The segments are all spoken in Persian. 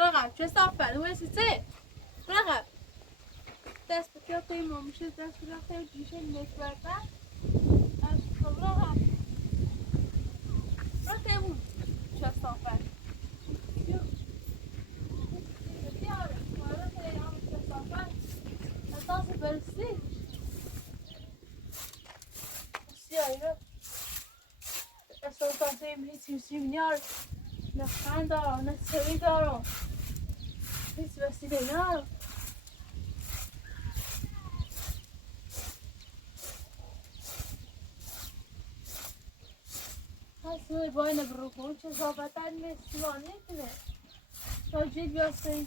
برقم چه صفت واسه چه برقم دست بکیا پیما میشه دست بکیا جیشه نکبرده از برقم برقمون چه صفت بیاره وارد هم چه صفت اساس برسی سیاره اساس این هیچ میار نه خنده نه سری دارم هیچ وسیله نه هستی باید بروکن چه صافتر نیست شما نیکنه تا جید بیاسته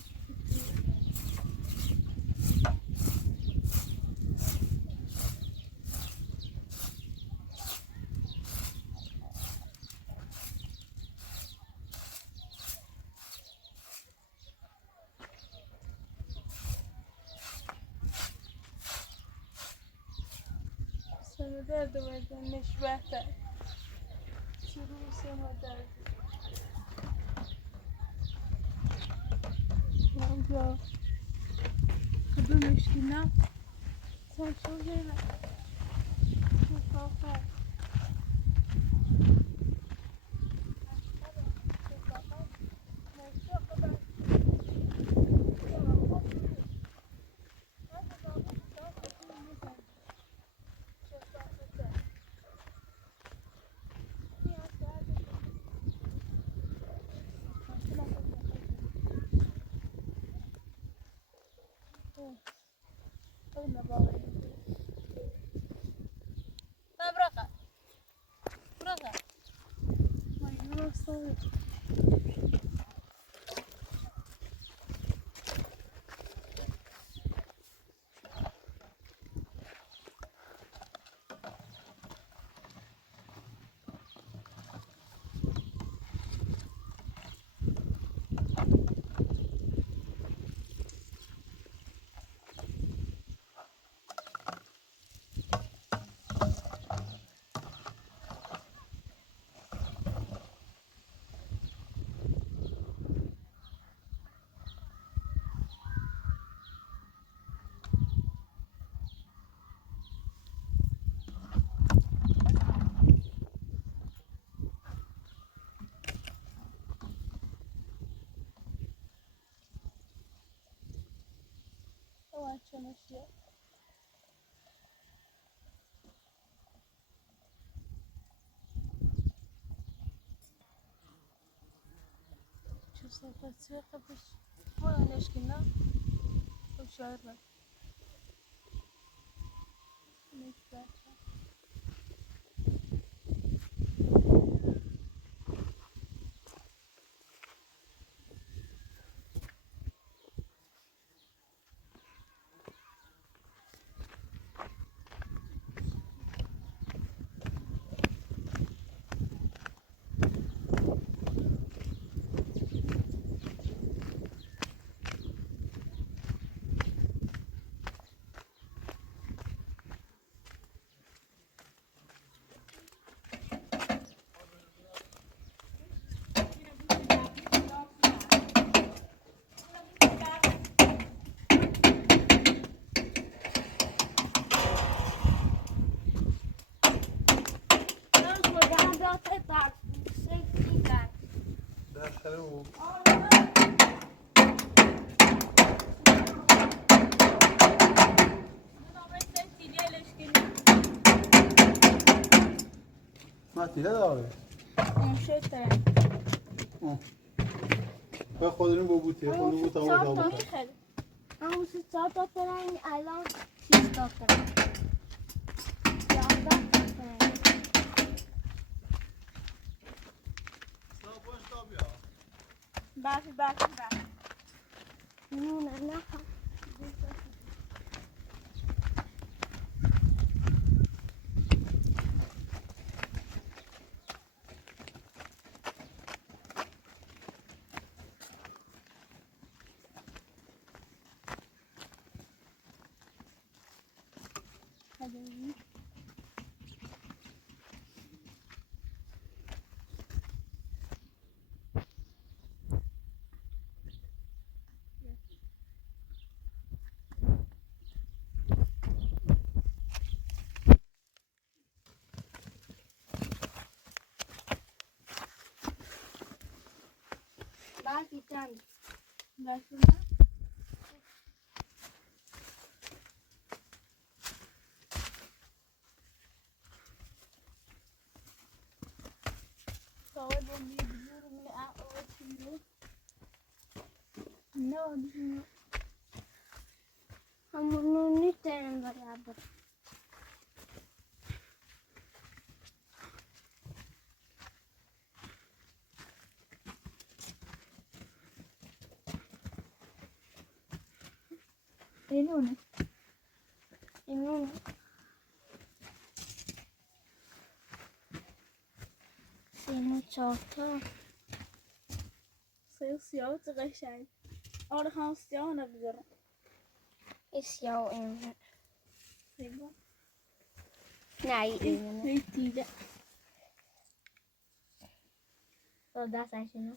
سنده دوید نشبهتر شروع سنده اینجا کدومش که نه سنشوزه نه شفافه برقه ما یورو چنشیه چه صفتیه قبش ما نشکینا خب شاید من نکبت تیله داره اون شده به خودمون با بوتی خودمون بوتا بوتا همون 4 تا فرنگ الان 6 تا فرنگ 11 تا فرنگ بس نه بعد دیدم همونو نیتیم برابر اینونه اینو اینو 4 تا سیاه و قشنگ آره هم سیاه نبذارم سیاه و اینو سیاه نه اینو هیچ تو دستش اینو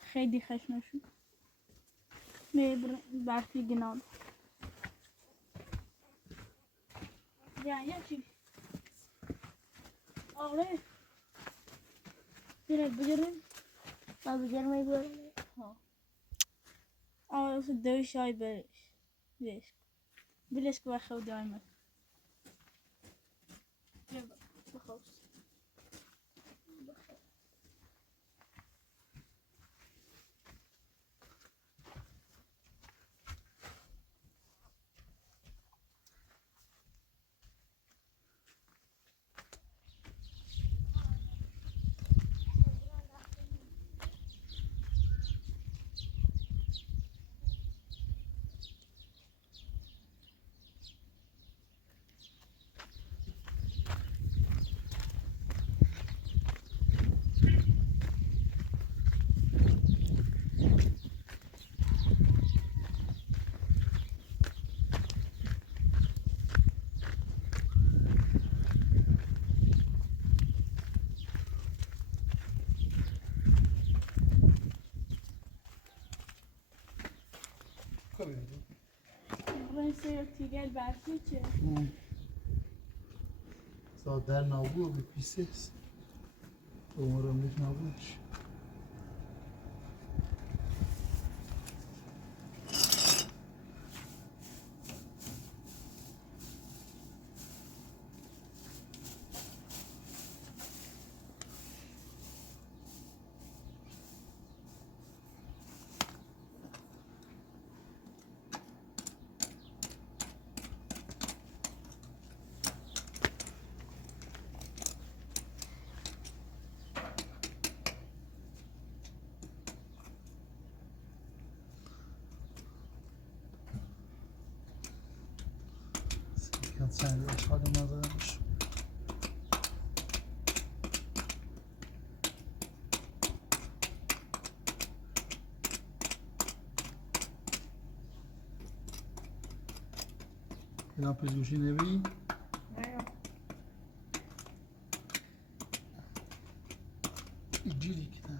خیلی خشنشون نه برفی گناه یعنی چی؟ آره دیره بگیریم با بگرمی برم آره دوی شای بلش که بخواه دائما بخواه Burası tiger belki çe. در نابود به پیسه عمرم نیست نابودش Sen de aşağıda mazarmış. Não pus o chinevi? E dirik, né?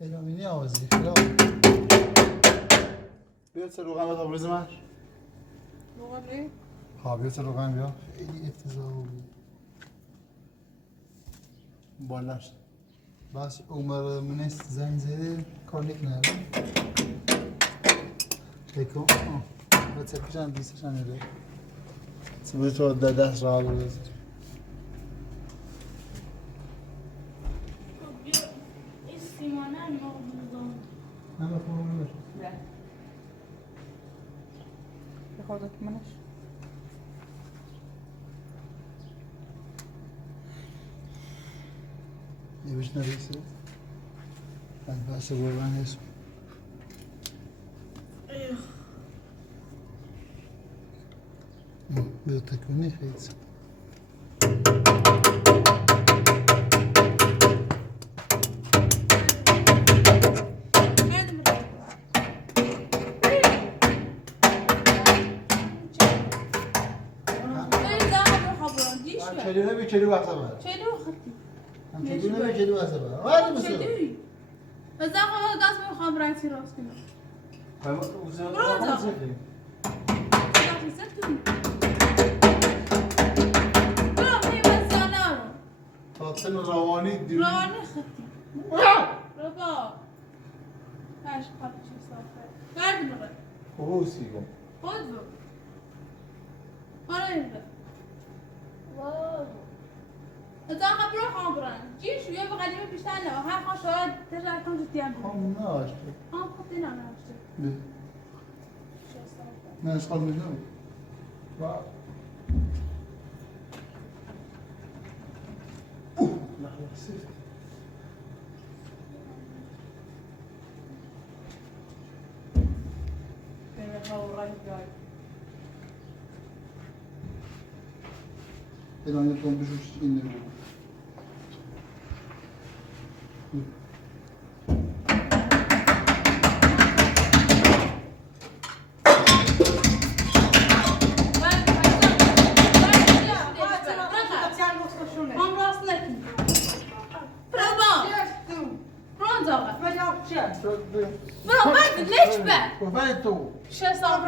الهامینی آوازی خیلی بیاد سر روغن بدا بریز من روغن ها بیاد سر روغن بیا خیلی افتضاح بود بالاش بس عمر منست زنگ زده کار نکنه تکون و تکیشن دیستشن نده سبایی تو دست را بزن نه بخورم نبر لا بخوردك منش نبیش نریسه بس بردن اسم بیا تکونی خیلی چلو نبی چلو وقت بر چلو خطی چلو نبی چلو وقت بر ولی بسیار چلوی بس داخل دست بخوام رنگی راست کنم تاطن روانی دیو روانی خطی ربا هاش قبل شو صافي بعد مرة هو سيقوم خذ بو هاي واو إذا خبروا خبران جيش ويا بقديمة بيشتغلنا وها خشوات ترجع كم تتيام هم ناش خطينا ما نشتغل شو صافي ناش قال مجنون لحظة سيف الان يطلب بجوش إنه برو بعد ليش بعد؟ وفايتو شو صار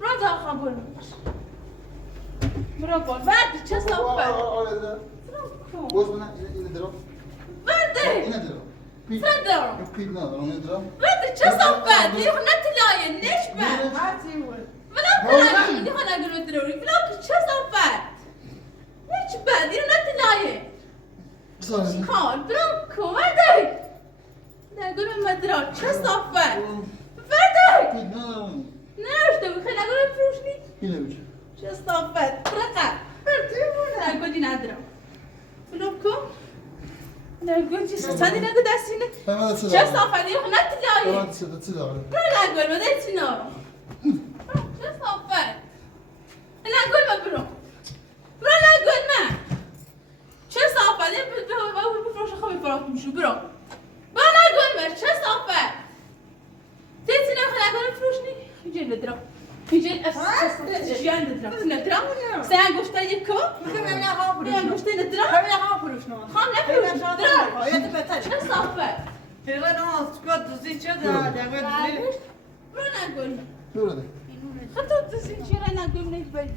برو ده خبر برو بعد شو صار بوز بنا إلى درب بعد إلى درب صدر يبكي لنا روني درب بعد شو صار بعد يروح نتلاين ليش بعد؟ بلا تلاين اللي خلنا نقول ضروري بلا شو صار بعد؟ ليش بعد يروح نتلاين صار خال برونكو بعد لا أقول ما أدري شو صار بعد؟ بعد يبكي لنا ناش تبي خلنا نقول فروشني إلى وجه شو صار بعد؟ رقع لا أقول دي نادرة بلوكو لا أقول جي صدق نقول داسينه فما شو تصير صار بعد يروح نتلاين فما تصير لا أقول ما دايت نار شو صار بعد؟ لا أقول ما برو لا أقول ما شو صار بعد؟ بفروش أخوي فرات مشو برو ما لا أقول ما شو صار بعد؟ تيتنا خلنا أقول فروشني يجي ندرا يجي الأفس يجي ندرا ساعة قشطة يكو يا قشطة ندرا خام نفروش ندرا شو صار بعد؟ ما نقول شو هذا خطوط تسير أنا أقول ليش بي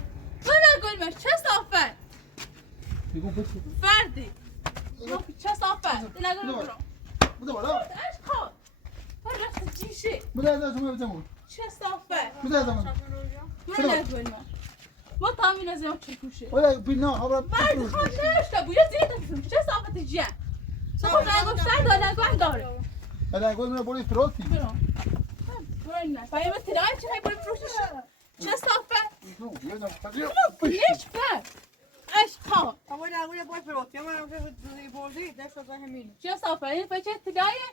ما نقول ما شو صار بعد؟ يقول بس فردي شو صار بعد؟ لا أقول برو بدو لا ايش خاف؟ فرحت تجي شيء بدو هذا زمان بدو شو صار بعد؟ بدو زمان ما نقول ما طامي زي ما تشوفوا شيء ولا بينا خبر بعد خلاص ليش تبوا يا زيد تفهم شو صار بتجي سوف نقول سعد ولا نقول دوري انا اقول من بولي فروتي برو برو فاهم انت لا شو هاي بقول فروش شو صار بعد؟ ليش بعد؟ ايش خاف؟ شو صار بعد؟ فجأة تلاقي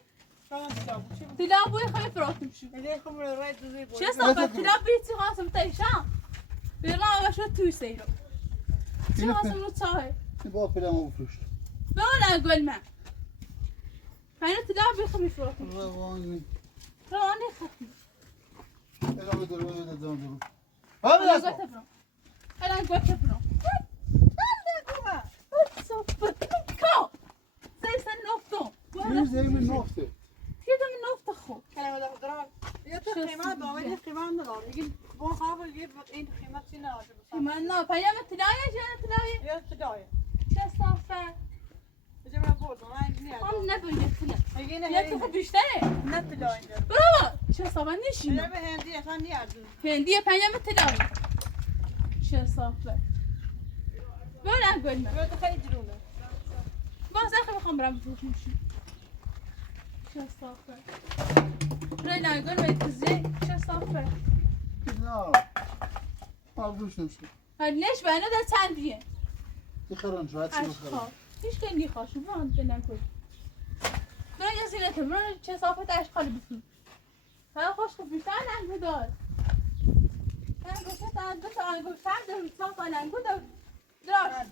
تلاقي ابوي خلي فروت مشي شو صار بعد؟ تلاقي بيتي خلاص مطيشة بيلا شو تويسيرو شو خلاص متصاهي يبغى فيلم مفروش ولا اقول ما فانا تلاقي بيخلي فروت رواني رواني ختم انا بدو انا هذا قلت برو انا قلت برو كو زي سنوفتو مين زي من نوفته كده من نوفت اخو ما انا فيا تلاقي جانا تلاقي شو صار هم نبین یتنه Yine یه تو بیشتره ne tülüyor? برو چه صابن نشینه Şöyle bir hendiye sen niye ardın? هندیه پنجم تلاوی چه صافه برو گل من Böyle de خیلی جرونه. باز آخه بخوام برم بفروشم چی چه صافه برای نگل من تزی چه صافه نه مابروش نمیشه هر نیش به اینو در چندیه بخرن شو هاتي بخرن اشخاص هیچ کنی خواشو برو هم دلن کن برو یه زینته برو چه صافه تا اشخاص بفروش ها خوش خوب بیشتر نگو دار نگو تا دو تا انگوشتر دو تا انگو دار دراش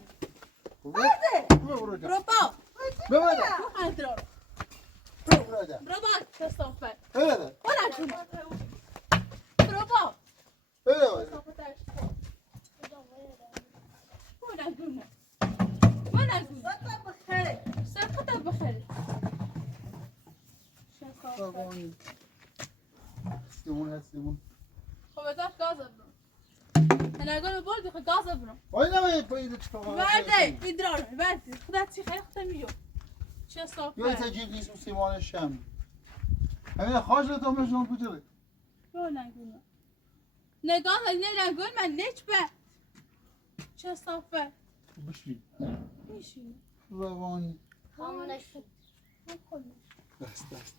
برو برو با ببره برو خانه درار برو برو با چه صافه ببره برو برو با ببره صافه تا اشخاص برو نگو من نگو بخیره سرخطا بخیره چه صافه سیمون هست سیمون خب ازش گاز برو انا اقول بولدي خد گاز برو وای نمیه پایین چطور ورده ادرار ورده خدا چی خیلی خدا میو چه یا صافه تجیب نیست و سیمان شم همین خواهش رو تو مشون کجره برو نگو نگاه نگول من نیچ به چه صافه بشی میشینه روانی Hamleşim. دست دست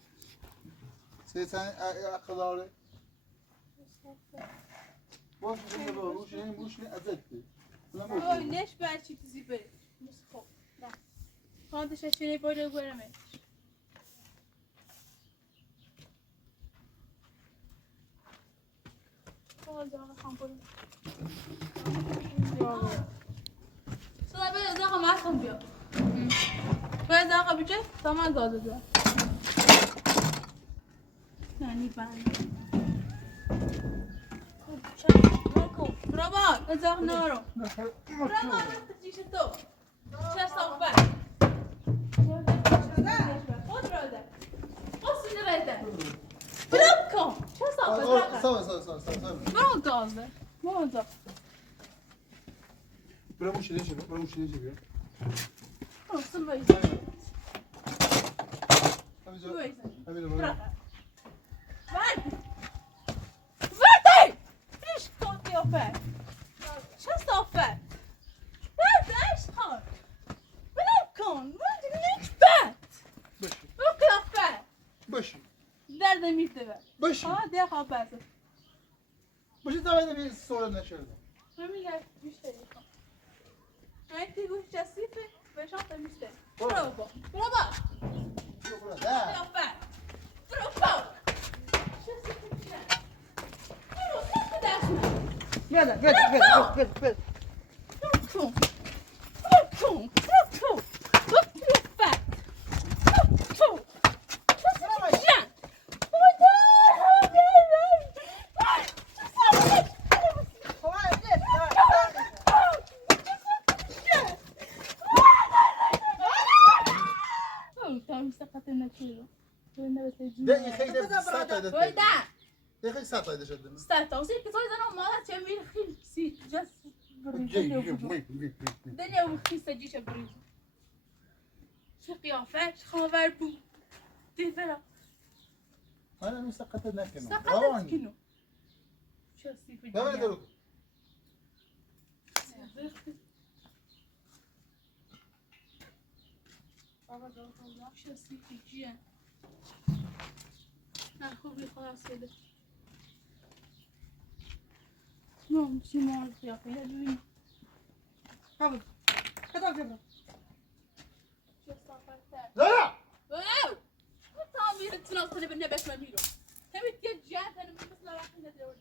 سیتن اقداره باش دیگه با روش این ازت دی اوه نیش به چی تزی بری مسخو نه خواهدش چی باید برمه صدا بده از آقا مستم بیا باید آقا بچه سامان گازه بیا یعنی بند برابر از آقا نارو برابر تجیش تو چه صحبت خود راده خود راده براب کن چه صحبت سوا برو گازه برو گازه برو شیشه برو شیشه بیا برو سلوی همینجا همینجا برو برابر ورده ایش کن قیافه چه صحبت ورده ایش کن براب کن ورده نیچ بد بشی برو قیافه بشی درد میده بشی ها ده خواب بزن بشی تا بعد سوال نشده همین بیشتری کن این تیگوش جسیفه به شانت بیشتری برو با برو ده قیافه برو با جسیفه بیشتر برو سخت دست Böyle böyle. Welkom. Welkom. Welkom. Welkom. Welkom. Wat is het? ده این خیلی ساعت داده وای ده خیلی ساعت داده شده استاتا وصير كنت عايزه انا وماما تعمل خلسي جس دنيا وخيسه جيشه بريزو شو قيافات خبر بو تفرق انا مش سقطت نكنه سقطت كنو شو سيف ده وين دلوك بابا شو سيف جيان خوبی خلاص كده نعم شي مال قيافه يا دوين Kabul. Kadar kabul. شو صافر لا واو طابير تناصر بالنبش ما بيرو تبي تجات انا مثل راح ندور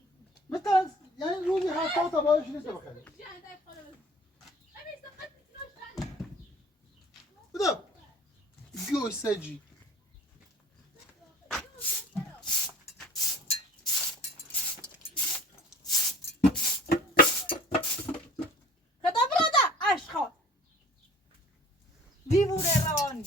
مثلا يعني روزي حاطه باش لسه بخير جان ده خلاص ابي سقطت تناش ثاني بدا جو سجي Kadar burada aşkı. Divure ravani.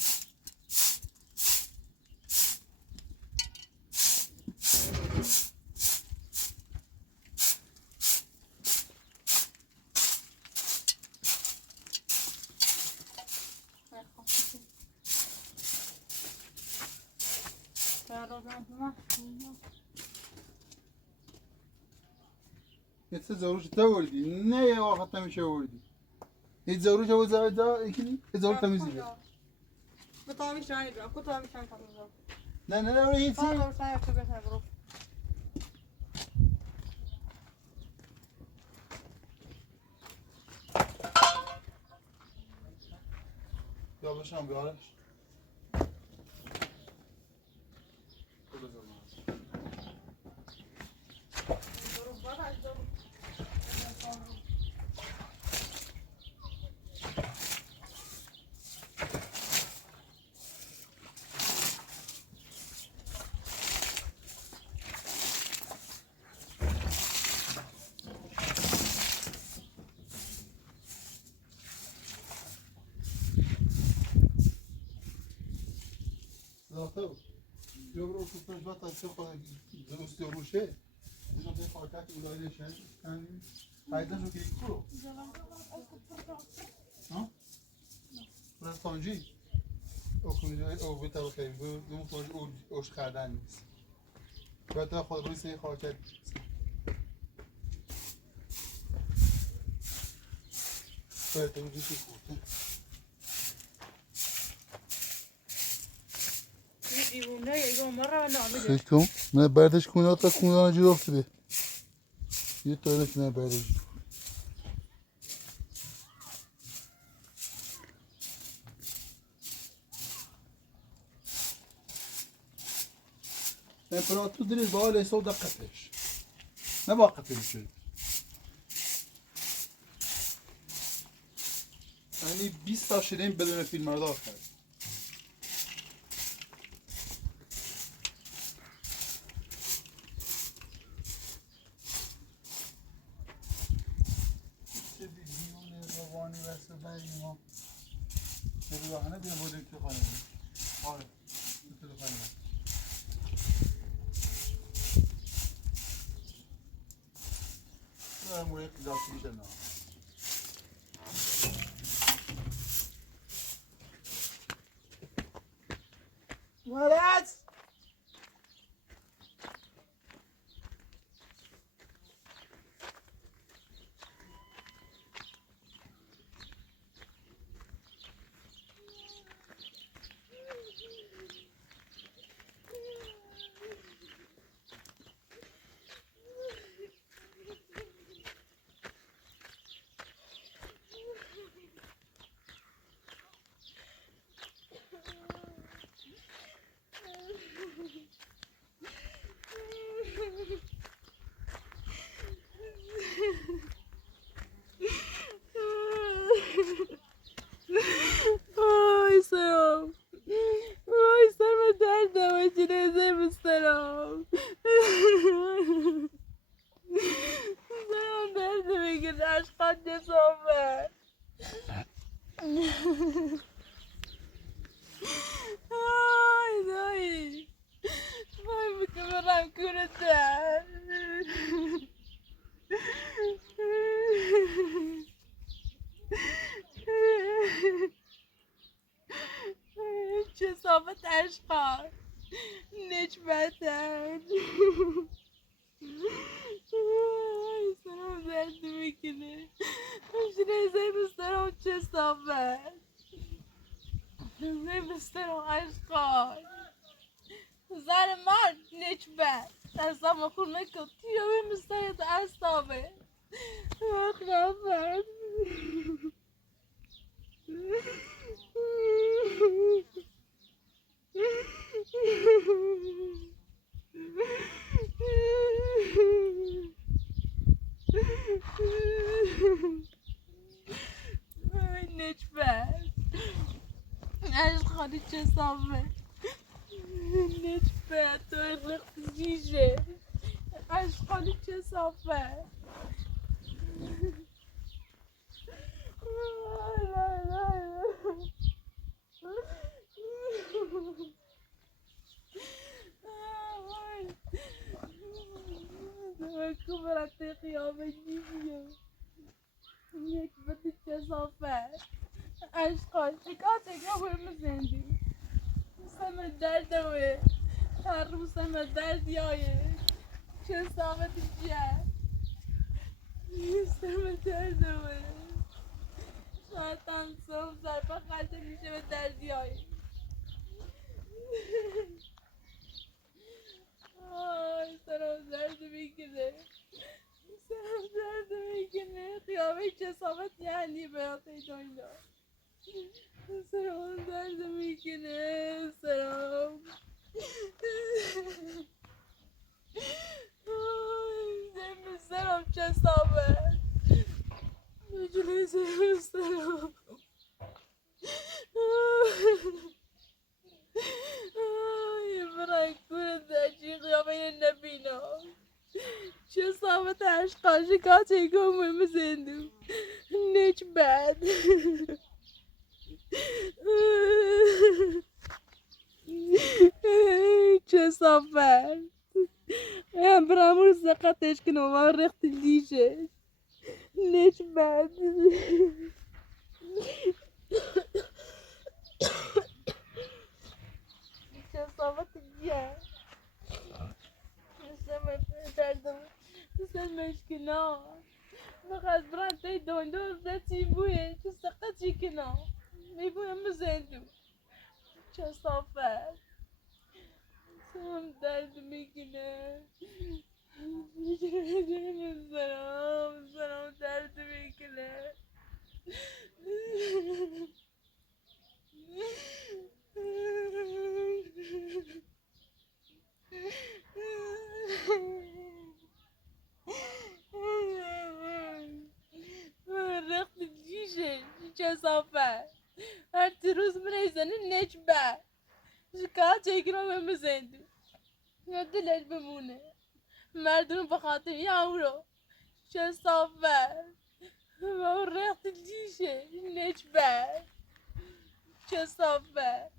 یه سه زاروش تا وردی نه یه وقت نمیشه وردی هیچ زاروش او زایده یکی زارو تمیزی بطور میشنی برم کتا میشنی کنم نه نه نه هیچی فقط سعی تو بهتر برو یا بشم بیارش زاتو بیا برو تو پنج وقت از چه خواهد درستی روشه دیدم به خاکت اولایشن haydan çok iyi kuru. Ha? Burası tonji. O bu tarafa bu tonji o şkardan نیست. باید تا خود روی سه خاکت باید تا روی سه خورده فکر کن نه بردش کنه تا کنه جور افتاده یه طوره که نه بردش تمپراتور دریز با حال حساب دقتش نه با قطعه شد یعنی 20 تا شیرین بدون فیلم مردار کرد چه دیونه روانی بسته بریم ها چه روحانه بیان بودیم که خانه بودیم آره تو خانه بودیم موی قضاسی میشه نه ولد وای سرم وای سرم درد نباشی نزه بسترم سرم درد میگه عشقات نصافه آی دایی وای بکبرم کورته چه صافت عشقا نجبتن سرم درد میکنه همشونه زی بسترم چه صافت زی بسترم عشقا زن من نجبت دستم خون نکن تیامه مسترد عصابه خفت نجبت عشقانی چه صافه نجبت تو اغلق زیشه عشقانی چه صافه كبرت خيامة جيبية هيك بدي تصافى عشقا شكاتك أول مزندي سما دردوي هر روز هم دردیایه چه صاحبت جه نیستم دردوه شاید هم صبح زربا خلطه میشه به دردیایه آی سرم درد میکنه سرم درد میکنه قیامه چه صاحبت یعنی بیاته داینا سرم درد میکنه سرم سرم چه صاحبت جلوی سرم برای کور داشتی قیامه نبینا چه صاحبت عشقاشی کاتی کمه مزندو نیچ بد چه صاحبت برامون سقطش کنم و رخت لیشه نیچ بد چه صاحبت دیگه مثل مشکنا فقط برانتای دوندو زدی بویه چه سقطی کنا میبویم مزندو چه صافت سرم درد میکنه سرم درد میکنه رخت جیشه چه صافت هر روز میزنه نجبه شکایت چگرام هم بزندو یا دلش بمونه مردم بخاطر یاورو چه صافت و رخت جیشه نجبه چه صافت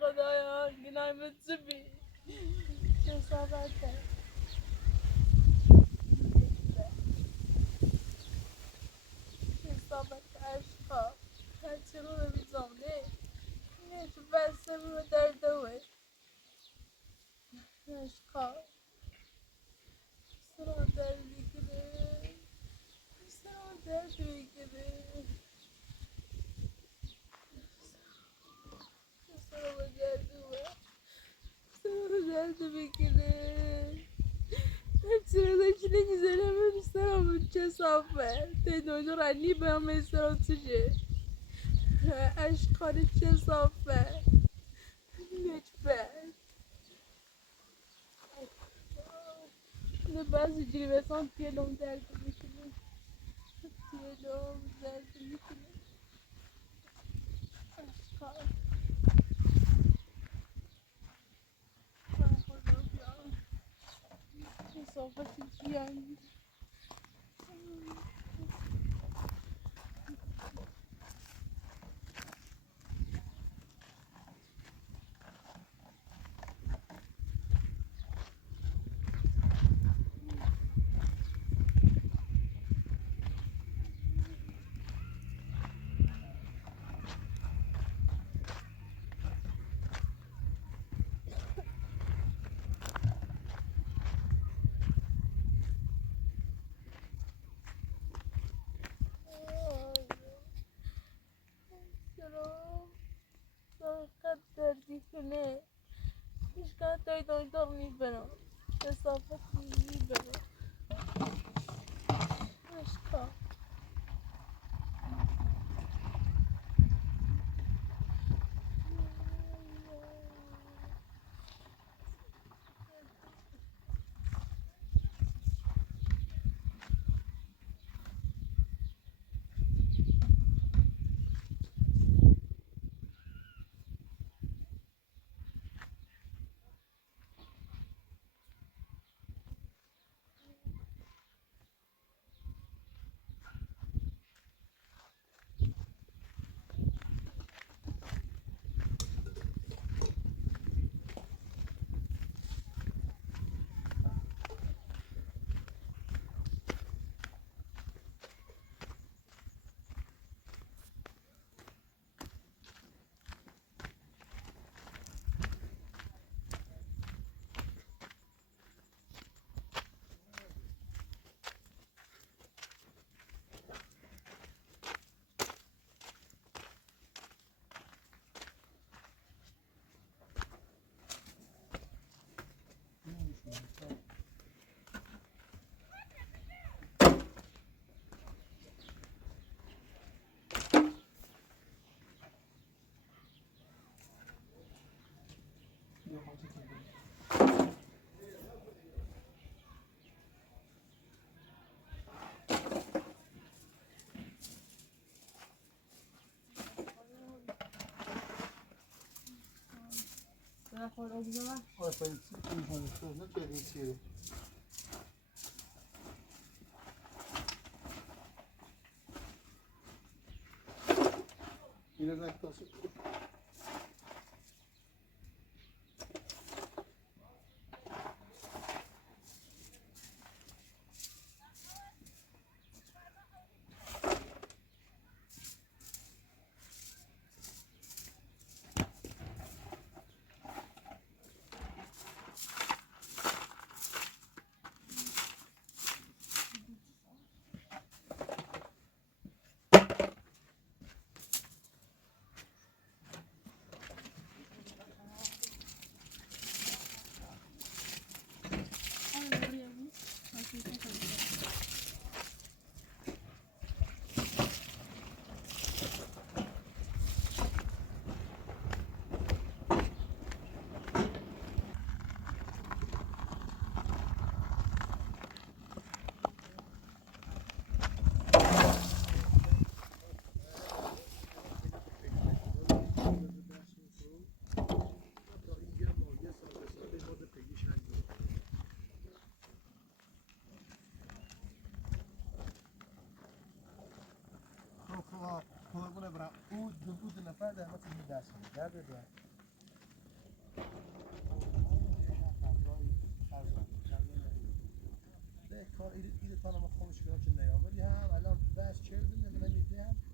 خدایا گناه متزبی چه صافته چه صافت عشقا هرچی رو بزامنه نیش بسته رو در دوه عشقا سرم درد میکنه سرم درد میکنه سرم دردوه سرم درد میکنه هرچی رو داشتی نگذارم سرم چه صافه تیدونو رنی به همه سرم چشه عشقانه چه صافه نجبه نه بعضی جوری بسان تیلم درد میکنه تیلم درد میکنه عشقانه خدا بیام چه صافت جیان خور بگذارم آفرین نه چه چیه اینو نکتاسه خودمون برای دو نفر در مثل این دست کنید درده ده کار ایده تانم خاموش کنم که نیام ولی هم الان بس چه بدیم من میدیم